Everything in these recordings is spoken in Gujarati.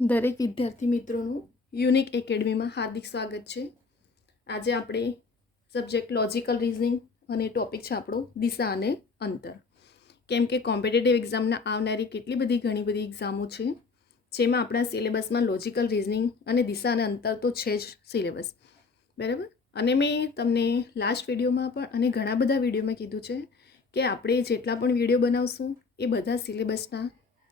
દરેક વિદ્યાર્થી મિત્રોનું યુનિક એકેડમીમાં હાર્દિક સ્વાગત છે. આજે આપણે સબ્જેક્ટ લોજિકલ રીઝનિંગ અને ટોપિક છે આપણો દિશા અને અંતર. કેમ કે કોમ્પિટિટિવ એક્ઝામના આવનારી ઘણી બધી એક્ઝામો છે, જેમાં આપણા સિલેબસમાં લોજિકલ રીઝનિંગ અને દિશા અને અંતર તો છે જ સિલેબસ, બરાબર. અને મેં તમને લાસ્ટ વિડીયોમાં પણ અને ઘણા બધા વિડીયોમાં કીધું છે કે આપણે જેટલા પણ વિડીયો બનાવશું એ બધા સિલેબસના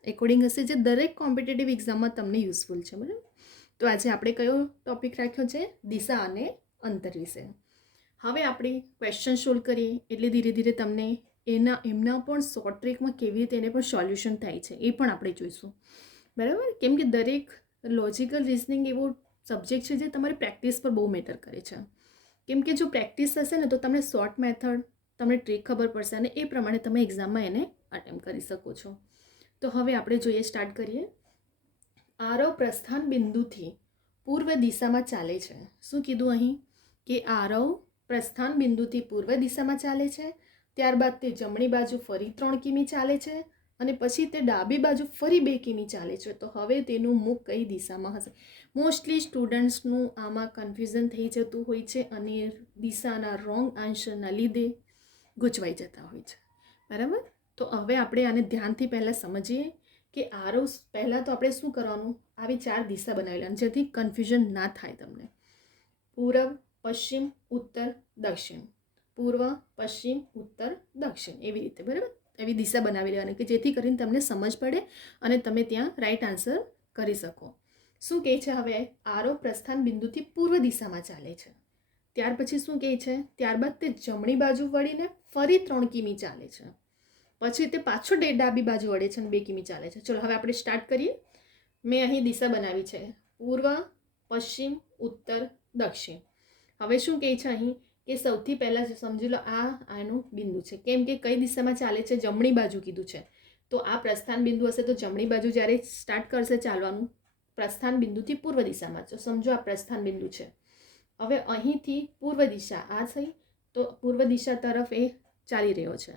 એકોર્ડિંગ હશે, જે દરેક કોમ્પિટિટિવ એક્ઝામમાં તમને યુઝફુલ છે, બરાબર. તો આજે આપણે કયો ટોપિક રાખ્યો છે? દિશા અને અંતર વિશે. હવે આપણે ક્વેશ્ચન સોલ્વ કરીએ એટલે ધીરે ધીરે તમને એમના પણ શોર્ટ ટ્રીકમાં કેવી રીતે એને પણ સોલ્યુશન થાય છે એ પણ આપણે જોઈશું, બરાબર. કેમ કે દરેક લોજિકલ રિઝનિંગ એવો સબ્જેક્ટ છે જે તમારી પ્રેક્ટિસ પર બહુ મેટર કરે છે. કેમ કે જો પ્રેક્ટિસ હશે ને તો તમને શોર્ટ મેથડ, તમને ટ્રીક ખબર પડશે અને એ પ્રમાણે તમે એક્ઝામમાં એને અટેમ્પ્ટ કરી શકો છો. તો હવે આપણે જોઈએ, સ્ટાર્ટ કરીએ. આરવ પ્રસ્થાન બિંદુથી પૂર્વ દિશામાં ચાલે છે. શું કીધું અહીં? કે આરવ પ્રસ્થાન બિંદુથી પૂર્વ દિશામાં ચાલે છે, ત્યારબાદ તે જમણી બાજુ ફરી 3 કિમી ચાલે છે અને પછી તે ડાબી બાજુ ફરી 2 કિમી ચાલે છે. તો હવે તેનું મુખ કઈ દિશામાં હશે? મોસ્ટલી સ્ટુડન્ટ્સનું આમાં કન્ફ્યુઝન થઈ જતું હોય છે અને દિશાના રોંગ આન્સરના લીધે ગૂંચવાઈ જતા હોય છે, બરાબર. તો હવે આપણે આને ધ્યાનથી પહેલાં સમજીએ કે આરવ પહેલાં તો આપણે શું કરવાનું, આવી 4 દિશા બનાવેલા જેથી કન્ફ્યુઝન ના થાય તમને. પૂર્વ, પશ્ચિમ, ઉત્તર, દક્ષિણ. પૂર્વ, પશ્ચિમ, ઉત્તર, દક્ષિણ, એવી રીતે, બરાબર. એવી દિશા બનાવી લેવાની કે જેથી કરીને તમને સમજ પડે અને તમે ત્યાં રાઈટ આન્સર કરી શકો. શું કહે છે હવે? આરવ પ્રસ્થાન બિંદુથી પૂર્વ દિશામાં ચાલે છે. ત્યાર પછી શું કહે છે? ત્યારબાદ તે જમણી બાજુ વળીને ફરી 3 કિમી ચાલે છે. પછી તે પાછો ડાબી બાજુ વળે છે અને 2 કિમી ચાલે છે. ચલો હવે આપણે સ્ટાર્ટ કરીએ. મેં અહીં દિશા બનાવી છે પૂર્વ, પશ્ચિમ, ઉત્તર, દક્ષિણ. હવે શું કહે છે અહીં કે સૌથી પહેલાં સમજી લો આનું બિંદુ છે. કેમ કે કઈ દિશામાં ચાલે છે? જમણી બાજુ કીધું છે. તો આ પ્રસ્થાન બિંદુ હશે તો જમણી બાજુ જ્યારે સ્ટાર્ટ કરશે ચાલવાનું પ્રસ્થાન બિંદુથી પૂર્વ દિશામાં, તો સમજો આ પ્રસ્થાન બિંદુ છે. હવે અહીંથી પૂર્વ દિશા આ થઈ તો પૂર્વ દિશા તરફ એ ચાલી રહ્યો છે,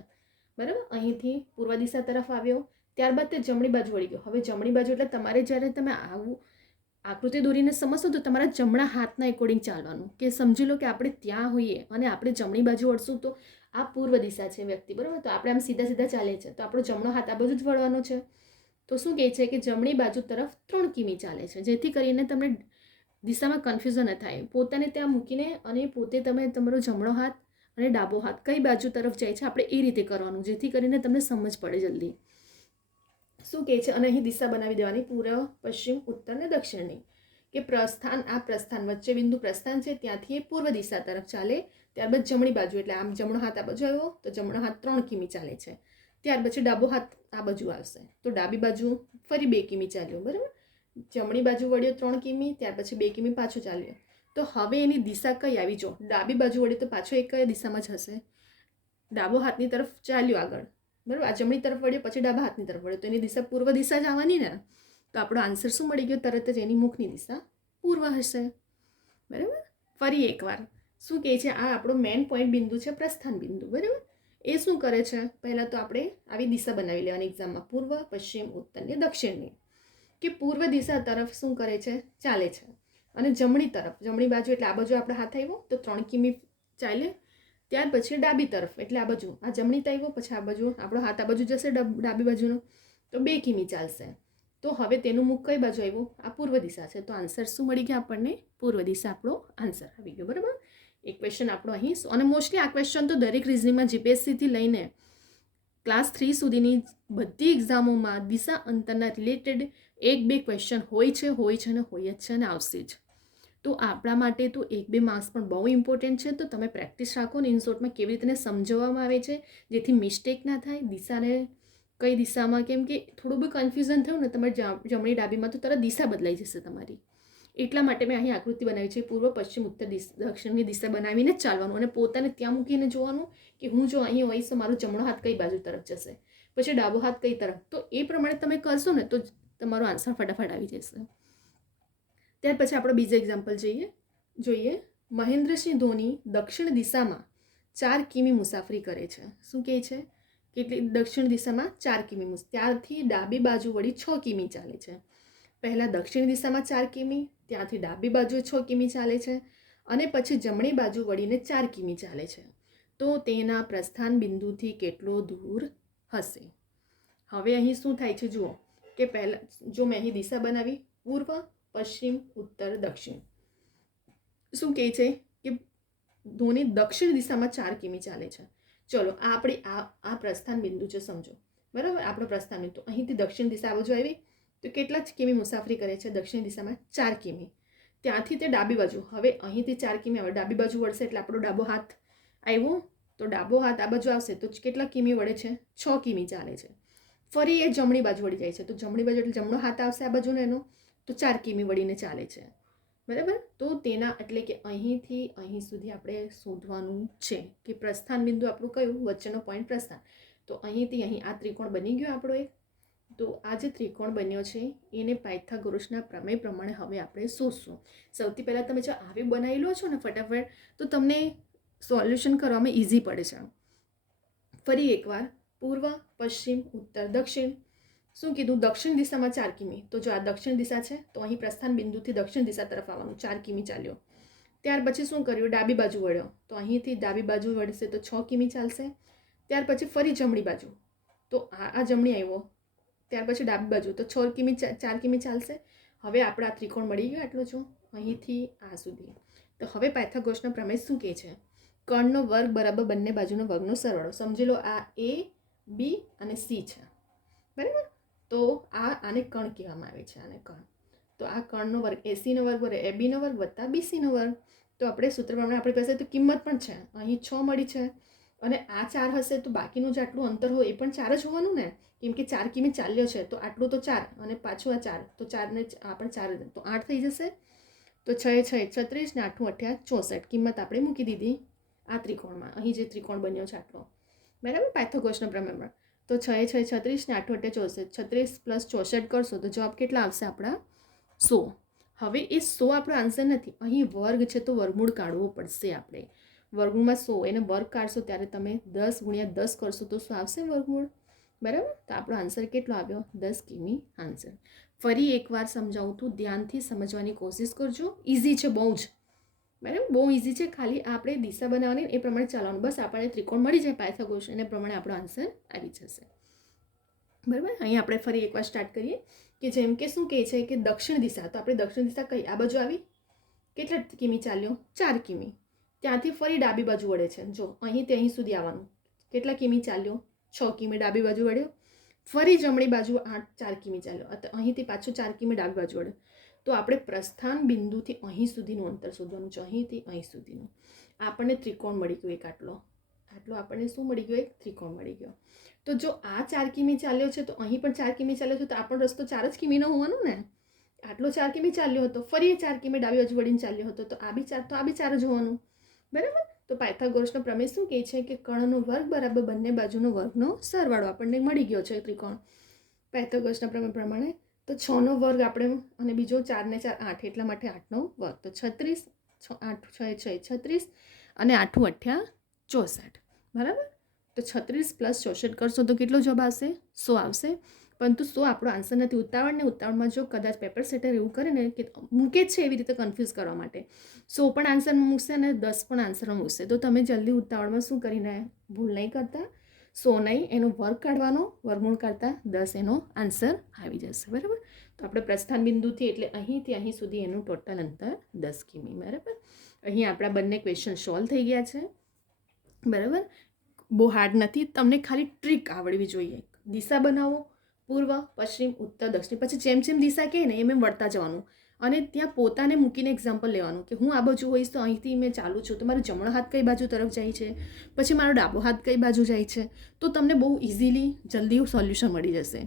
બરાબર. અહીંથી પૂર્વ દિશા તરફ આવ્યો, ત્યારબાદ તે જમણી બાજુ વળી ગયો. હવે જમણી બાજુ એટલે તમારે જ્યારે તમે આવું આકૃતિ દોરીને સમજશો તો તમારા જમણા હાથના એકોર્ડિંગ ચાલવાનું. કે સમજી લો કે આપણે ત્યાં હોઈએ અને આપણે જમણી બાજુ વળશું તો આ પૂર્વ દિશા છે વ્યક્તિ, બરાબર. તો આપણે આમ સીધા સીધા ચાલે છે તો આપણો જમણો હાથ આ બાજુ જ વળવાનો છે. તો શું કહે છે કે જમણી બાજુ તરફ 3 કિમી ચાલે છે, જેથી કરીને તમને દિશામાં કન્ફ્યુઝન ન થાય. પોતાને ત્યાં મૂકીને અને પોતે તમે તમારો જમણો હાથ અને ડાબો હાથ કઈ બાજુ તરફ જાય છે આપણે એ રીતે કરવાનું, જેથી કરીને તમને સમજ પડે જલ્દી. શું કહે છે? અને અહીં દિશા બનાવી દેવાની પૂર્વ, પશ્ચિમ, ઉત્તર ને દક્ષિણની. કે પ્રસ્થાન, આ પ્રસ્થાન વચ્ચે બિંદુ પ્રસ્થાન છે ત્યાંથી એ પૂર્વ દિશા તરફ ચાલે. ત્યારબાદ જમણી બાજુ એટલે આમ જમણો હાથ આ બાજુ આવ્યો તો જમણો હાથ 3 કિમી ચાલે છે. ત્યાર પછી ડાબો હાથ આ બાજુ આવશે તો ડાબી બાજુ ફરી 2 કિમી ચાલ્યો, બરાબર. જમણી બાજુ વળ્યો 3 કિમી, ત્યાર પછી 2 કિમી પાછો ચાલ્યો. તો હવે એની દિશા કઈ આવી? જો ડાબી બાજુ વળ્યો તો પાછો એક કઈ દિશામાં જ હશે? ડાબો હાથની તરફ ચાલ્યો આગળ, બરાબર. આ જમણી તરફ વળ્યો પછી ડાબા હાથની તરફ વળ્યો તો એની દિશા પૂર્વ દિશા જ આવવાની ને. તો આપણો આન્સર શું મળી ગયો? તરત જ એની મુખની દિશા પૂર્વ હશે, બરાબર. ફરી એકવાર શું કહે છે? આ આપણો મેઇન પોઈન્ટ બિંદુ છે પ્રસ્થાન બિંદુ, બરાબર. એ શું કરે છે? પહેલાં તો આપણે આવી દિશા બનાવી લેવાની એક્ઝામમાં પૂર્વ, પશ્ચિમ, ઉત્તર ને દક્ષિણની. કે પૂર્વ દિશા તરફ શું કરે છે? ચાલે છે. અને જમણી તરફ, જમણી બાજુ એટલે આ બાજુ આપણો હાથ આવ્યો તો 3 કિમી ચાલે. ત્યાર પછી ડાબી તરફ એટલે આ બાજુ, આ જમણી આવ્યો પછી આ બાજુ આપણો હાથ આ બાજુ જશે ડાબી બાજુનો તો 2 કિમી ચાલશે. તો હવે તેનું મુખ કઈ બાજુ આવ્યું? આ પૂર્વ દિશા છે. તો આન્સર શું મળી ગયા આપણને? પૂર્વ દિશા આપણો આન્સર આવી ગયો, બરાબર. એક ક્વેશ્ચન આપણો અહીં. અને મોસ્ટલી આ ક્વેશ્ચન તો દરેક રિઝનિંગમાં જીપીએસસીથી લઈને ક્લાસ 3 સુધીની બધી એક્ઝામોમાં દિશા અંતરના રિલેટેડ 1-2 ક્વેશ્ચન હોય છે અને હોય જ છે અને આવશે જ. તો આપણા માટે તો 1-2 માર્ક્સ પણ બહુ ઇમ્પોર્ટન્ટ છે. તો તમે પ્રેક્ટિસ રાખો ને ઇનશોર્ટમાં કેવી રીતે સમજાવવામાં આવે છે જેથી મિસ્ટેક ના થાય. દિશાને કઈ દિશામાં, કેમ કે થોડું બી કન્ફ્યુઝન થયું ને તમારે જમણી ડાબીમાં તો તરત દિશા બદલાઈ જશે તમારી. એટલા માટે મેં અહીં આકૃતિ બનાવી છે. પૂર્વ, પશ્ચિમ, ઉત્તર, દક્ષિણની દિશા બનાવીને જ ચાલવાનું અને પોતાને ત્યાં મૂકીને જોવાનું કે હું જો અહીં હોઈશ તો મારો જમણો હાથ કઈ બાજુ તરફ જશે, પછી ડાબો હાથ કઈ તરફ. તો એ પ્રમાણે તમે કરશો ને તો તમારો આન્સર ફટાફટ આવી જશે. ત્યાર પછી આપણો બીજો એક્ઝામ્પલ જોઈએ. મહેન્દ્રસિંહ ધોની દક્ષિણ દિશામાં 4 કિમી મુસાફરી કરે છે. શું કહે છે? કેટલી? દક્ષિણ દિશામાં 4 કિમી. ત્યારથી ડાબી બાજુ વળી 6 કિમી ચાલે છે. પહેલાં દક્ષિણ દિશામાં 4 કિમી, ત્યાંથી ડાબી બાજુએ 6 કિમી ચાલે છે અને પછી જમણી બાજુ વળીને 4 કિમી ચાલે છે. તો તેના પ્રસ્થાન બિંદુથી કેટલો દૂર હશે? હવે અહીં શું થાય છે જુઓ કે પહેલાં જો મેં અહીં દિશા બનાવી પૂર્વ, પશ્ચિમ, ઉત્તર, દક્ષિણ. શું કહે છે કે ધોની દક્ષિણ દિશામાં 4 કિમી ચાલે છે. ચલો આ આપણી આ પ્રસ્થાન બિંદુ છે, સમજો બરાબર. આપણો પ્રસ્થાન બિંદુ અહીંથી દક્ષિણ દિશા આ બાજુ આવી તો કેટલા જ કિમી મુસાફરી કરે છે? દક્ષિણ દિશામાં 4 કિમી. ત્યાંથી તે ડાબી બાજુ, હવે અહીંથી 4 કિમી આવે, ડાબી બાજુ વળશે એટલે આપણો ડાબો હાથ આવ્યો, તો ડાબો હાથ આ બાજુ આવશે તો કેટલા કિમી વળે છે? 6 કિમી ચાલે છે. ફરી એ જમણી બાજુ વળી જાય છે, તો જમણી બાજુ એટલે જમણો હાથ આવશે આ બાજુનો એનો, તો 4 કિમી વળીને ચાલે છે, બરાબર. તો તેના એટલે કે અહીંથી અહીં સુધી આપણે શોધવાનું છે કે પ્રસ્થાન બિંદુ આપણું કયું, વચ્ચેનો પોઈન્ટ પ્રસ્થાન. તો અહીંથી અહીં આ ત્રિકોણ બની ગયો આપણો એક. તો આ જે ત્રિકોણ બન્યો છે એને પાયથાગોરસના પ્રમેય પ્રમાણે હવે આપણે શોધશું. સૌથી પહેલાં તમે જો આવી બનાવી લો છો ને ફટાફટ, તો તમને સોલ્યુશન કરવામાં ઇઝી પડે છે. ફરી એકવાર પૂર્વ, પશ્ચિમ, ઉત્તર, દક્ષિણ. શું કીધું? દક્ષિણ દિશામાં 4 કિમી. તો જો આ દક્ષિણ દિશા છે તો અહીં પ્રસ્થાન બિંદુથી દક્ષિણ દિશા તરફ આવવાનું, 4 કિમી ચાલ્યો. ત્યાર પછી શું કર્યું? ડાબી બાજુ વળ્યો, તો અહીંથી ડાબી બાજુ વળશે તો 6 કિમી ચાલશે. ત્યાર પછી ફરી જમણી બાજુ, તો આ જમણી આવ્યો. ત્યાર પછી ડાબી બાજુ તો 6 કિમી 4 કિમી ચાલશે. હવે આપણા ત્રિકોણ મળી ગયો આટલો જો અહીંથી આ સુધી. તો હવે પાયથાગોરસનો પ્રમેય શું કહે છે? કર્ણનો વર્ગ બરાબર બંને બાજુનો વર્ગનો સરવાળો. સમજી લો આ એ, બી અને સી છે, બરાબર. તો આને કર્ણ કહેવામાં આવે છે, આને કર્ણ. તો આ કર્ણનો વર્ગ એસીનો વર્ગ બરાબર એબીનો વર્ગ વત્તા બીસીનો વર્ગ. તો આપણે સૂત્ર પ્રમાણે આપણી પાસે તો કિંમત પણ છે, અહીં 6 મળી છે અને આ 4 હશે તો બાકીનું જે આટલું અંતર હોય એ પણ 4 જ હોવાનું ને, કેમ કે 4 કિમી ચાલ્યો છે તો આટલું તો 4 અને પાછું આ 4, તો 4 ને આ પણ 4 તો 8 થઈ જશે. તો 6 6 36 ને 8 8 64 કિંમત આપણે મૂકી દીધી આ ત્રિકોણમાં. અહીં જે ત્રિકોણ બન્યો છે આટલો, બરાબર, પાયથાગોરસના પ્રમેયમાં. તો 6 6 36 ને 8 8 64, 36 + 64 કરશો તો જવાબ કેટલા આવશે આપણા? 100. હવે એ 100 આપણો આન્સર નથી, અહીં વર્ગ છે તો વર્ગમૂળ કાઢવો પડશે આપણે. વર્ગમૂળમાં 100 એને વર્ગ કાઢશો ત્યારે તમે 10 × 10 કરશો તો શું આવશે વર્ગમૂળ, બરાબર. તો આપણો આન્સર કેટલો આવ્યો? 10 કિમી આન્સર. ફરી એકવાર સમજાવું તું, ધ્યાનથી સમજવાની કોશિશ કરજો. ઇઝી છે બહુ જ, બરાબર, બહુ ઇઝી છે. ખાલી આપણે દિશા બનાવવાની એ પ્રમાણે ચાલવાનું, બસ આપણને ત્રિકોણ મળી જાય પાયથાગોરસ, એને પ્રમાણે આપણો આન્સર આવી જશે, બરાબર. અહીં આપણે ફરી એકવાર સ્ટાર્ટ કરીએ કે જેમ કે શું કહે છે કે દક્ષિણ દિશા, તો આપણે દક્ષિણ દિશા કઈ આ બાજુ આવી, કેટલા કિમી ચાલ્યો? 4 કિમી. ત્યાંથી ફરી ડાબી બાજુ વળે છે, જો અહીંથી અહીં સુધી આવવાનું, કેટલા કિમી ચાલ્યો? 6 કિમી ડાબી બાજુ વળ્યો. ફરી જમણી બાજુ 4 કિમી ચાલ્યો, અહીંથી પાછું 4 કિમી ડાબી બાજુ વળ્યો. તો આપણે પ્રસ્થાન બિંદુથી અહીં સુધીનું અંતર શોધવાનું છે, અહીંથી અહીં સુધીનું. આપણને ત્રિકોણ મળી ગયો એક આટલો આપણને શું મળી ગયો? એક ત્રિકોણ મળી ગયો. તો જો આ 4 કિમી ચાલ્યો છે તો અહીં પણ 4 કિમી ચાલ્યો છે, તો આપણો રસ્તો 4 જ કિમીનો હોવાનો ને. આટલો 4 કિમી ચાલ્યો હતો, ફરી 4 કિમી ડાબી બાજુ વળીને ચાલ્યો હતો, તો આ બી 4 જ હોવાનું, બરાબર. તો પાયથાગોરસનો પ્રમેય શું કહે છે કે કર્ણનો વર્ગ બરાબર બંને બાજુનો વર્ગનો સરવાળો આપણને મળી ગયો છે ત્રિકોણ પાયથાગોરસના પ્રમેય પ્રમાણે. તો 6નો વર્ગ આપણે અને બીજો 4 ને 4 8, એટલા માટે 8નો વર્ગ. તો 36 8 6 6 36 અને 8 8 64, બરાબર. તો 36 + 64 કરશો તો કેટલો જવાબ આવશે? 100 આવશે. પરંતુ 100 આપણો આન્સર નથી. ઉતાવળમાં જો કદાચ પેપર સેટર એવું કરે ને કે મૂકે જ છે એવી રીતે કન્ફ્યુઝ કરવા માટે, 100 પણ આન્સરમાં મૂકશે અને 10 પણ આન્સરમાં મૂકશે. તો તમે જલ્દી ઉતાવળમાં શું કરીને ભૂલ નહીં કરતા, 100 નહીં એનો વર્ગ કાઢવાનો, વર્ગમૂળ કાઢતા 10 એનો આન્સર આવી જશે, બરાબર. તો આપણે પ્રસ્થાન બિંદુથી એટલે અહીંથી અહીં સુધી એનું ટોટલ અંતર 10 કિમી, બરાબર. અહીં આપણા બંને ક્વેશ્ચન સોલ્વ થઈ ગયા છે, બરાબર. બહુ હાર્ડ નથી, તમને ખાલી ટ્રીક આવડવી જોઈએ. દિશા બનાવો, પૂર્વ, પશ્ચિમ, ઉત્તર, દક્ષિણ, પછી જેમ દિશા કહે ને એમ વળતા જવાનું અને ત્યાં પોતાને મૂકીને એક્ઝામ્પલ લેવાનું કે હું આ બાજુ હોઈશ તો અહીંથી મેં ચાલુ છું, તો મારો જમણો હાથ કઈ બાજુ તરફ જાય છે, પછી મારો ડાબો હાથ કઈ બાજુ જાય છે, તો તમને બહુ ઇઝીલી જલ્દી સોલ્યુશન મળી જશે,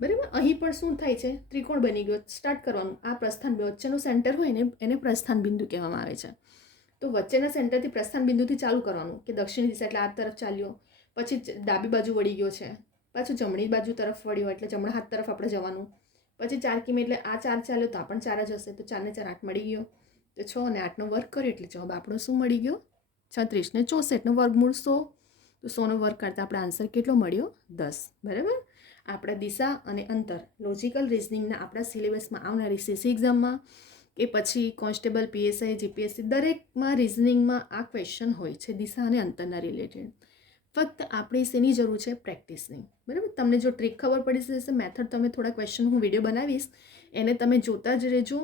બરાબર. અહીં પણ શું થાય છે? ત્રિકોણ બની ગયો. સ્ટાર્ટ કરવાનું, આ પ્રસ્થાન વચ્ચેનું સેન્ટર હોય ને એને પ્રસ્થાન બિંદુ કહેવામાં આવે છે. તો વચ્ચેના સેન્ટરથી પ્રસ્થાન બિંદુથી ચાલુ કરવાનું કે દક્ષિણ દિશા એટલે આ તરફ ચાલ્યો, પછી ડાબી બાજુ વળી ગયો છે, પાછું જમણી બાજુ તરફ વળ્યો એટલે જમણા હાથ તરફ આપણે જવાનું, પછી 4 કિમી એટલે આ 4 ચાલ્યો તો આ પણ 4 જ હશે, તો 4 ને 4 8 મળી ગયો. તો 6 અને 8નો વર્ગ કર્યો એટલે જવાબ આપણો શું મળી ગયો? 36 ને 64નો વર્ગમૂળ 100. તો 100નો વર્ગ કરતાં આપણે આન્સર કેટલો મળ્યો? 10, બરાબર. આપણા દિશા અને અંતર લોજિકલ રિઝનિંગના આપણા સિલેબસમાં આવનારી સીસી એક્ઝામમાં કે પછી કોન્સ્ટેબલ, પીએસઆઈ, જીપીએસસી દરેકમાં રિઝનિંગમાં આ ક્વેશ્ચન હોય છે દિશા અને અંતરના રિલેટેડ. ફક્ત આપણે શેની જરૂર છે? પ્રેક્ટિસની. બરાબર, તમને જો ટ્રીક ખબર પડી જશે, મેથડ તમે થોડા ક્વેશ્ચન હું વિડીયો બનાવીશ એને તમે જોતા જ રહેજો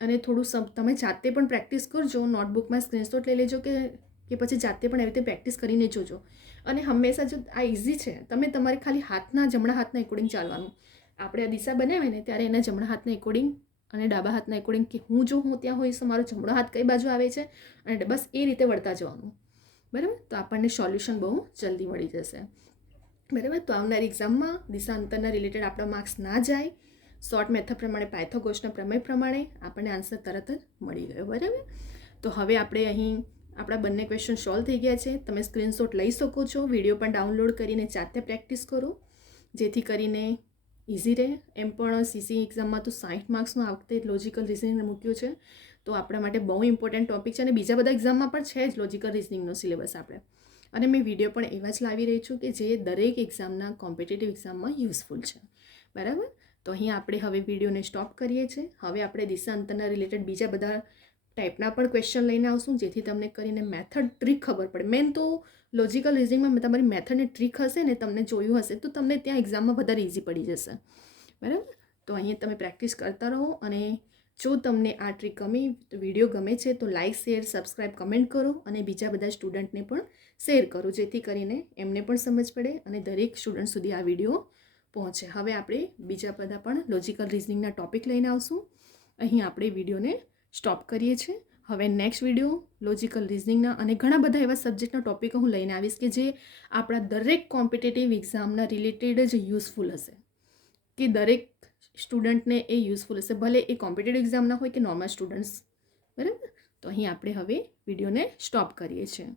અને થોડું તમે જાતે પણ પ્રેક્ટિસ કરજો. નોટબુકમાં સ્ક્રીનશોટ લઈ લેજો કે પછી જાતે પણ એવી રીતે પ્રેક્ટિસ કરીને જોજો. અને હંમેશા જો આ ઇઝી છે, તમે તમારે ખાલી જમણા હાથના એકોર્ડિંગ ચાલવાનું. આપણે આ દિશા બનાવીએ ને ત્યારે એના જમણા હાથના એકોર્ડિંગ અને ડાબા હાથના એકોર્ડિંગ કે હું ત્યાં હોઈશ તો મારો જમણો હાથ કઈ બાજુ આવે છે અને બસ એ રીતે વળતા જવાનું. બરાબર, તો આપણને સોલ્યુશન બહુ જલ્દી મળી જશે. બરાબર, તો આવનારી એક્ઝામમાં દિશા અંતરના રિલેટેડ આપણા માર્ક્સ ના જાય. શોર્ટ મેથડ પ્રમાણે, પાયથાગોરસના પ્રમેય પ્રમાણે આપણને આન્સર તરત જ મળી ગયો. બરાબર, તો હવે આપણે અહીં આપણા બંને ક્વેશ્ચન સોલ્વ થઈ ગયા છે. તમે સ્ક્રીનશોટ લઈ શકો છો, વિડીયો પણ ડાઉનલોડ કરીને જાતે પ્રેક્ટિસ કરો જેથી કરીને ઇઝી રહે. એમ પણ સીસી એક્ઝામમાં તો 60 માર્ક્સનું આ વખતે લોજિકલ રિઝનિંગ મૂક્યું છે, તો આપણા માટે બહુ ઇમ્પોર્ટન્ટ ટોપિક છે અને બીજા બધા એક્ઝામમાં પણ છે જ લોજિકલ રિઝનિંગનો સિલેબસ આપણે. અને મેં વિડીયો પણ એવા જ લાવી રહી છું કે જે દરેક એક્ઝામના કોમ્પિટિટિવ એક્ઝામમાં યુઝફુલ છે. બરાબર, તો અહીં આપણે હવે વિડીયોને સ્ટોપ કરીએ છીએ. હવે આપણે દિશા અંતરના રિલેટેડ બીજા બધા ટાઈપના પણ ક્વેશ્ચન લઈને આવશું જેથી તમને કરીને મેથડ ટ્રીક ખબર પડે. મેન તો લોજિકલ રિઝનિંગમાં તમારી મેથડની ટ્રીક હશે ને, તમને જોયું હશે તો તમને ત્યાં એક્ઝામમાં વધારે ઇઝી પડી જશે. બરાબર, તો અહીંયા તમે પ્રેક્ટિસ કરતા રહો અને જો તમને આ ટ્રીક ગમી, વિડીયો ગમે છે તો લાઇક, શેર, સબસ્ક્રાઈબ, કમેન્ટ કરો અને બીજા બધા સ્ટુડન્ટને પણ શેર કરો જેથી કરીને એમને પણ સમજ પડે અને દરેક સ્ટુડન્ટ સુધી આ વિડીયો પહોંચે. હવે આપણે બીજા બધા પણ લોજિકલ રિઝનિંગના ટોપિક લઈને આવશું. અહીં આપણે વિડીયોને સ્ટોપ કરીએ છીએ. હવે નેક્સ્ટ વિડીયો લોજિકલ રિઝનિંગના અને ઘણા બધા એવા સબ્જેક્ટના ટોપિકો હું લઈને આવીશ કે જે આપણા દરેક કોમ્પિટિટિવ એક્ઝામના રિલેટેડ જ યુઝફુલ હશે, કે દરેક સ્ટુડન્ટને એ યુઝફુલ હશે, ભલે એ કોમ્પિટિટિવ એક્ઝામના હોય કે નોર્મલ સ્ટુડન્ટ્સ. બરાબર, તો અહીં આપણે હવે વિડીયોને સ્ટોપ કરીએ છીએ.